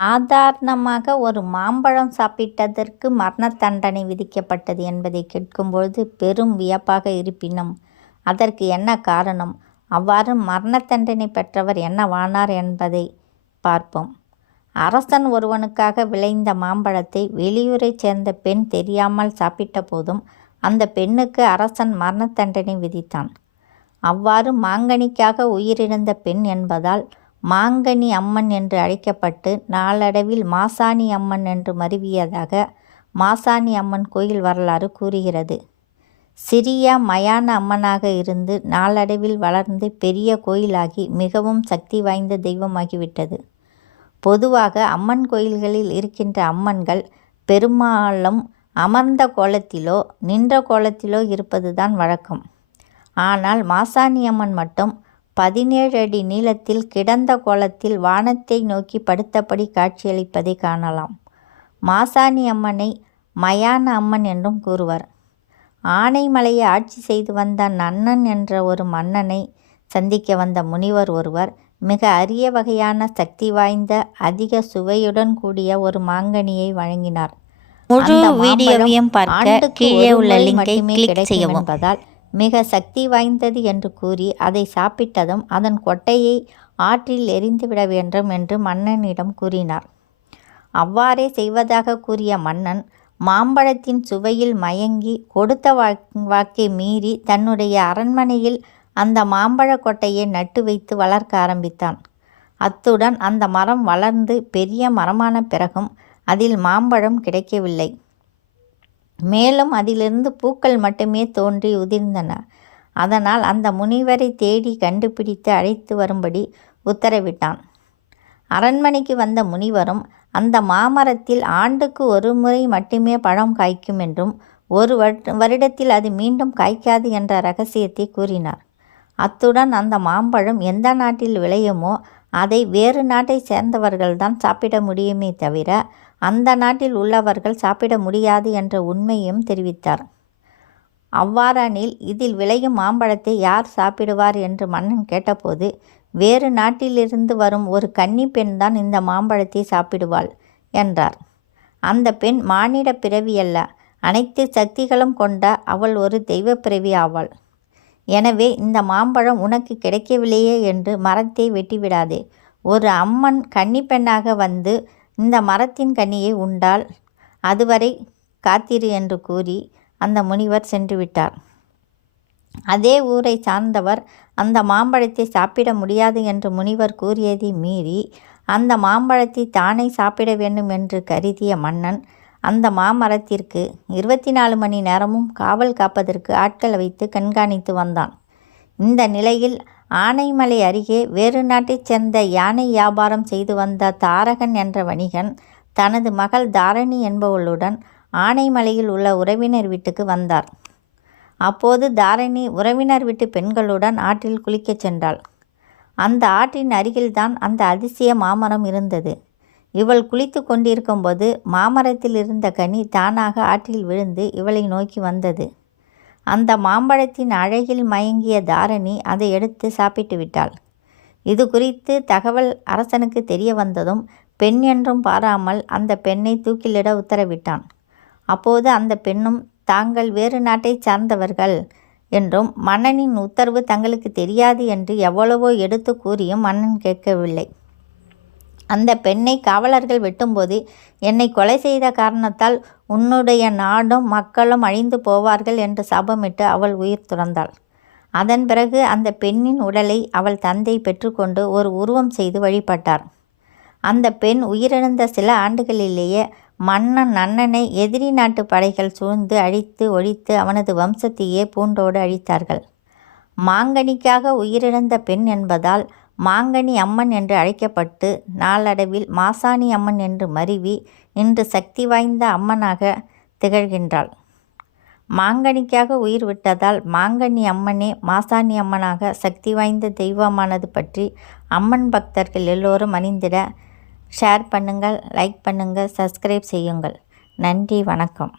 சாதாரணமாக ஒரு மாம்பழம் சாப்பிட்டதற்கு மரண தண்டனை விதிக்கப்பட்டது என்பதை கேட்கும்பொழுது பெரும் வியப்பாக இருப்பினும் அதற்கு என்ன காரணம், அவ்வாறு மரண தண்டனை பெற்றவர் என்னவானார் என்பதை பார்ப்போம். அரசன் ஒருவனுக்காக விளைந்த மாம்பழத்தை வெளியூரைச் சேர்ந்த பெண் தெரியாமல் சாப்பிட்ட போதும் அந்த பெண்ணுக்கு அரசன் மரண தண்டனை விதித்தான். அவ்வாறு மாங்கனிக்காக உயிரிழந்த பெண் என்பதால் மாங்கனி அம்மன் என்று அழைக்கப்பட்டு நாளடைவில் மாசாணி அம்மன் என்று மருவியதாக மாசாணி அம்மன் கோயில் வரலாறு கூறுகிறது. சிறிய மயான அம்மனாக இருந்து நாளடைவில் வளர்ந்து பெரிய கோயிலாகி மிகவும் சக்தி வாய்ந்த தெய்வமாகிவிட்டது. பொதுவாக அம்மன் கோயில்களில் இருக்கின்ற அம்மன்கள் பெரும்பாலும் அமர்ந்த கோலத்திலோ நின்ற கோலத்திலோ இருப்பதுதான் வழக்கம். ஆனால் மாசாணி அம்மன் மட்டும் 17 அடி நீளத்தில் கிடந்த கோலத்தில் வானத்தை நோக்கி படுத்தபடி காட்சியளிப்பதை காணலாம். மாசாணி அம்மனை மயான அம்மன் என்றும் கூறுவர். ஆனைமலையை ஆட்சி செய்து வந்த நன்னன் என்ற ஒரு மன்னனை சந்திக்க வந்த முனிவர் ஒருவர் மிக அரிய வகையான சக்தி வாய்ந்த அதிக சுவையுடன் கூடிய ஒரு மாங்கனியை வழங்கினார். முழு வீடியோவையும் பார்க்க கீழே உள்ள லிங்கை கிளிக் செய்யவும் என்பதால் மிக சக்தி வாய்ந்தது என்று கூறி அதை சாப்பிட்டதும் அதன் கொட்டையை ஆற்றில் எரிந்துவிட வேண்டும் என்று மன்னனிடம் கூறினார். அவ்வாறே செய்வதாக கூறிய மன்னன் மாம்பழத்தின் சுவையில் மயங்கி கொடுத்த வாக்கை மீறி தன்னுடைய அரண்மனையில் அந்த மாம்பழ கொட்டையை நட்டு வைத்து வளர்க்க ஆரம்பித்தான். அத்துடன் அந்த மரம் வளர்ந்து பெரிய மரமான பிறகும் அதில் மாம்பழம் கிடைக்கவில்லை. மேலும் அதிலிருந்து பூக்கள் மட்டுமே தோன்றி உதிர்ந்தன. அதனால் அந்த முனிவரை தேடி கண்டுபிடித்து அழைத்து வரும்படி உத்தரவிட்டான். அரண்மனைக்கு வந்த முனிவரும் அந்த மாமரத்தில் ஆண்டுக்கு ஒரு முறை மட்டுமே பழம் காய்க்கும் என்றும் ஒரு வருடத்தில் அது மீண்டும் காய்க்காது என்ற இரகசியத்தை கூறினார். அத்துடன் அந்த மாம்பழம் எந்த நாட்டில் விளையுமோ அதை வேறு நாட்டை சேர்ந்தவர்கள்தான் சாப்பிட முடியுமே தவிர அந்த நாட்டில் உள்ளவர்கள் சாப்பிட முடியாது என்ற உண்மையும் தெரிவித்தார். அவ்வாறெனில் இதில் விளையும் மாம்பழத்தை யார் சாப்பிடுவார் என்று மன்னன் கேட்டபோது வேறு நாட்டிலிருந்து வரும் ஒரு கன்னி பெண் தான் இந்த மாம்பழத்தை சாப்பிடுவாள் என்றார். அந்த பெண் மானிட பிறவியல்ல, அனைத்து சக்திகளும் கொண்ட அவள் ஒரு தெய்வ பிறவி ஆவாள். எனவே இந்த மாம்பழம் உனக்கு கிடைக்கவில்லையே என்று மரத்தை வெட்டிவிடாதே. ஒரு அம்மன் கன்னிப்பெண்ணாக வந்து இந்த மரத்தின் கனியை உண்டால் அதுவரை காத்திரு என்று கூறி அந்த முனிவர் சென்று விட்டார். அதே ஊரை சார்ந்தவர் அந்த மாம்பழத்தை சாப்பிட முடியாது என்று முனிவர் கூறியதை மீறி அந்த மாம்பழத்தை தானே சாப்பிட வேண்டும் என்று கருதிய மன்னன் அந்த மாமரத்திற்கு 24 மணி நேரமும் காவல் காப்பதற்கு ஆட்களை வைத்து கண்காணித்து வந்தான். இந்த நிலையில் ஆனைமலை அருகே வேறு நாட்டைச் சேர்ந்த யானை வியாபாரம் செய்து வந்த தாரகன் என்ற வணிகன் தனது மகள் தாரணி என்பவளுடன் ஆனைமலையில் உள்ள உறவினர் வீட்டுக்கு வந்தார். அப்போது தாரணி உறவினர் வீட்டு பெண்களுடன் ஆற்றில் குளிக்கச் சென்றாள். அந்த ஆற்றின் அருகில்தான் அந்த அதிசய மாமரம் இருந்தது. இவள் குளித்து கொண்டிருக்கும்போது மாமரத்தில் இருந்த கனி தானாக ஆற்றில் விழுந்து இவளை நோக்கி வந்தது. அந்த மாம்பழத்தின் அழகில் மயங்கிய தாரணி அதை எடுத்து சாப்பிட்டு விட்டாள். இது குறித்து தகவல் அரசனுக்கு தெரிய வந்ததும் பெண் என்றும் பாராமல் அந்த பெண்ணை தூக்கிலிட உத்தரவிட்டான். அப்போது அந்த பெண்ணும் தாங்கள் வேறு நாட்டை சார்ந்தவர்கள் என்றும் மன்னனின் உத்தரவு தங்களுக்கு தெரியாது என்று எவ்வளவோ எடுத்து கூறியும் மன்னன் கேட்கவில்லை. அந்த பெண்ணை காவலர்கள் வெட்டும்போது என்னை கொலை செய்த காரணத்தால் உன்னுடைய நாடும் மக்களும் அழிந்து போவார்கள் என்று சாபமிட்டு அவள் உயிர் துறந்தாள். அதன் பிறகு அந்த பெண்ணின் உடலை அவள் தந்தை பெற்றுக்கொண்டு ஒரு உருவம் செய்து வழிபட்டார். அந்த பெண் உயிரிழந்த சில ஆண்டுகளிலேயே மன்னன் நன்னனை எதிரி நாட்டு படைகள் சூழ்ந்து அழித்து ஒழித்து அவனது வம்சத்தையே பூண்டோடு அழித்தார்கள். மாங்கனிக்காக உயிரிழந்த பெண் என்பதால் மாங்கனி அம்மன் என்று அழைக்கப்பட்டு நாளடைவில் மாசாணி அம்மன் என்று மருவி இன்று சக்தி வாய்ந்த அம்மனாக திகழ்கின்றாள். மாங்கனிக்காக உயிர் விட்டதால் மாங்கனி அம்மனே மாசாணி அம்மனாக சக்தி வாய்ந்த தெய்வமானது பற்றி அம்மன் பக்தர்கள் எல்லோரும் அறிந்திட ஷேர் பண்ணுங்கள், லைக் பண்ணுங்கள், சப்ஸ்கிரைப் செய்யுங்கள். நன்றி, வணக்கம்.